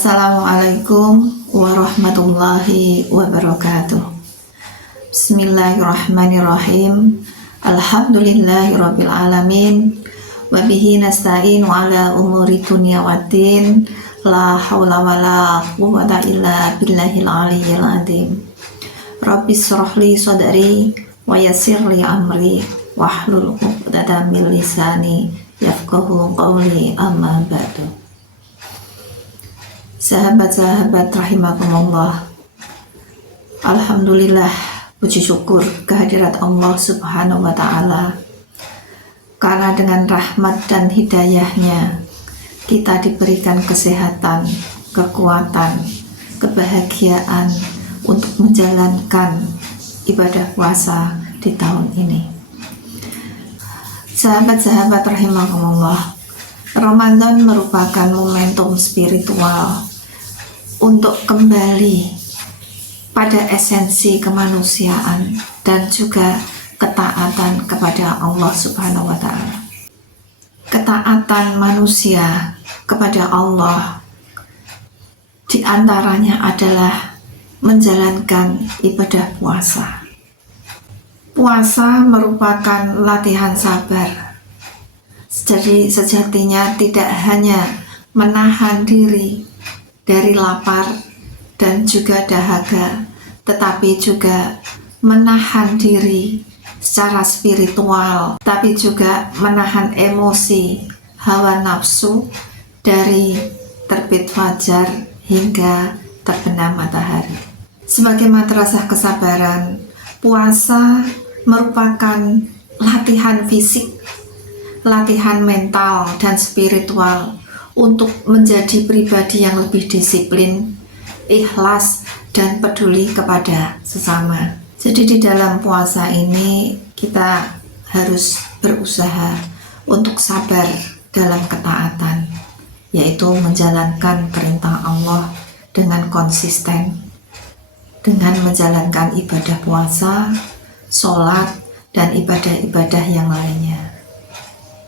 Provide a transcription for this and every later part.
Assalamualaikum warahmatullahi wabarakatuh. Bismillahirrahmanirrahim. Alhamdulillahirabbil alamin. Wa bihi nasta'inu ala umuri dunya waddin. La haula wala quwwata illa billahil aliyyil azim. Rabbi shrah li sadri wa yassir li amri wahlul 'uqdatam min lisani yafqahu qawli, amma ba'du. Sahabat-sahabat rahimakumullah, alhamdulillah, puji syukur kehadirat Allah subhanahu wa ta'ala, karena dengan rahmat dan hidayahnya kita diberikan kesehatan, kekuatan, kebahagiaan untuk menjalankan ibadah puasa di tahun ini. Sahabat-sahabat rahimakumullah, Ramadan merupakan momentum spiritual untuk kembali pada esensi kemanusiaan dan juga ketaatan kepada Allah Subhanahu wa ta'ala. Ketaatan manusia kepada Allah diantaranya adalah menjalankan ibadah puasa. Puasa merupakan latihan sabar. Jadi sejatinya tidak hanya menahan diri dari lapar dan juga dahaga, tetapi juga menahan diri secara spiritual, tapi juga menahan emosi, hawa nafsu dari terbit fajar hingga terbenam matahari. Sebagai madrasah kesabaran, puasa merupakan latihan fisik, latihan mental dan spiritual untuk menjadi pribadi yang lebih disiplin, ikhlas, dan peduli kepada sesama. Jadi di dalam puasa ini kita harus berusaha untuk sabar dalam ketaatan, yaitu menjalankan perintah Allah dengan konsisten, dengan menjalankan ibadah puasa, sholat, dan ibadah-ibadah yang lainnya.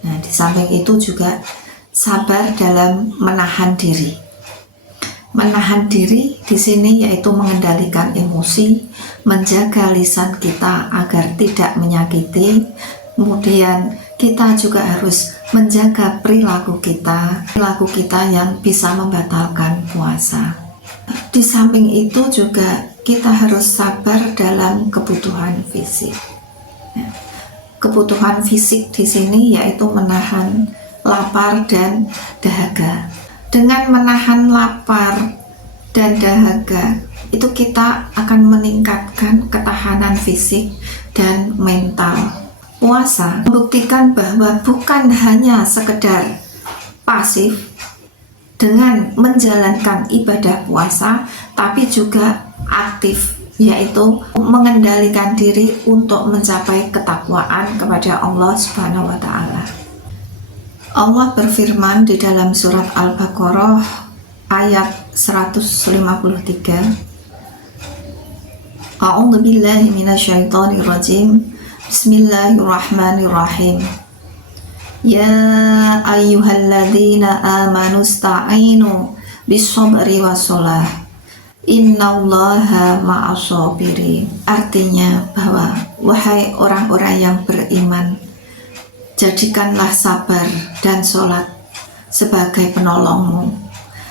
Nah, di samping itu juga sabar dalam menahan diri. Menahan diri di sini yaitu mengendalikan emosi, menjaga lisan kita agar tidak menyakiti. Kemudian kita juga harus menjaga perilaku kita yang bisa membatalkan puasa. Di samping itu juga kita harus sabar dalam kebutuhan fisik. Nah, kebutuhan fisik di sini yaitu menahan lapar dan dahaga. Dengan menahan lapar dan dahaga, itu kita akan meningkatkan ketahanan fisik dan mental. Puasa membuktikan bahwa bukan hanya sekedar pasif dengan menjalankan ibadah puasa, tapi juga aktif, yaitu mengendalikan diri untuk mencapai ketakwaan kepada Allah Subhanahu wa ta'ala. Allah berfirman di dalam surat Al-Baqarah ayat 153. A'udzu billahi minasyaitonir rajim. Bismillahirrahmanirrahim. Ya ayyuhalladzina amanu sta'inu bis-sabri was-shalah. Innallaha ma'as-sabirin. Artinya bahwa wahai orang-orang yang beriman, jadikanlah sabar dan sholat sebagai penolongmu.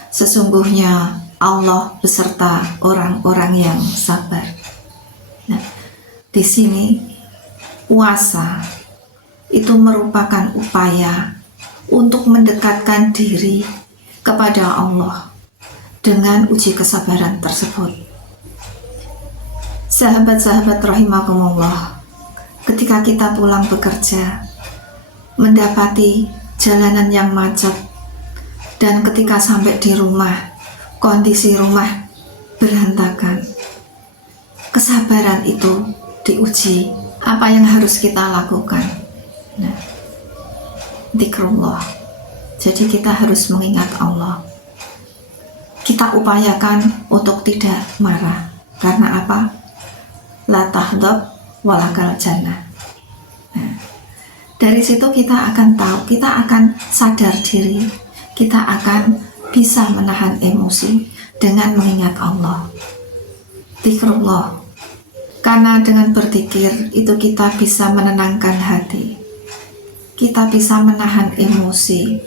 Sesungguhnya Allah beserta orang-orang yang sabar. Nah, di sini puasa itu merupakan upaya untuk mendekatkan diri kepada Allah dengan uji kesabaran tersebut. Sahabat-sahabat rahimakumullah, ketika kita pulang bekerja, mendapati jalanan yang macet, dan ketika sampai di rumah, kondisi rumah berantakan. Kesabaran itu diuji. Apa yang harus kita lakukan? Nah, dzikrullah. Jadi kita harus mengingat Allah. Kita upayakan untuk tidak marah. Karena apa? La tahdab walakal jannah. Nah, dari situ kita akan tahu, kita akan sadar diri, kita akan bisa menahan emosi dengan mengingat Allah. Zikrullah. Karena dengan berzikir itu kita bisa menenangkan hati, kita bisa menahan emosi,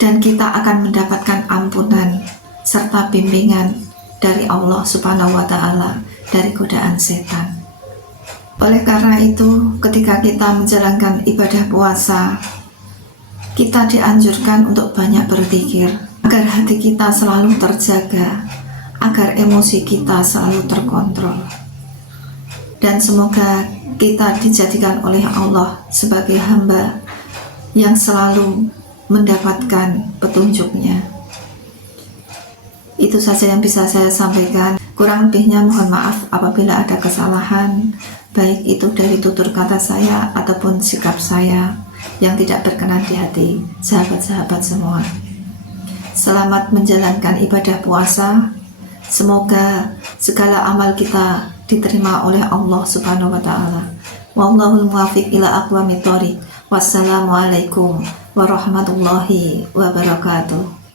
dan kita akan mendapatkan ampunan serta bimbingan dari Allah Subhanahu wa Ta'ala dari godaan setan. Oleh karena itu, ketika kita menjalankan ibadah puasa, kita dianjurkan untuk banyak berzikir agar hati kita selalu terjaga, agar emosi kita selalu terkontrol. Dan semoga kita dijadikan oleh Allah sebagai hamba yang selalu mendapatkan petunjuknya. Itu saja yang bisa saya sampaikan. Kurang lebihnya mohon maaf apabila ada kesalahan, baik itu dari tutur kata saya ataupun sikap saya yang tidak berkenan di hati sahabat-sahabat semua. Selamat menjalankan ibadah puasa. Semoga segala amal kita diterima oleh Allah Subhanahu wa Ta'ala. Wallahul muwaffiq ila aqwamit thoriq. Wassalamualaikum warahmatullahi wabarakatuh.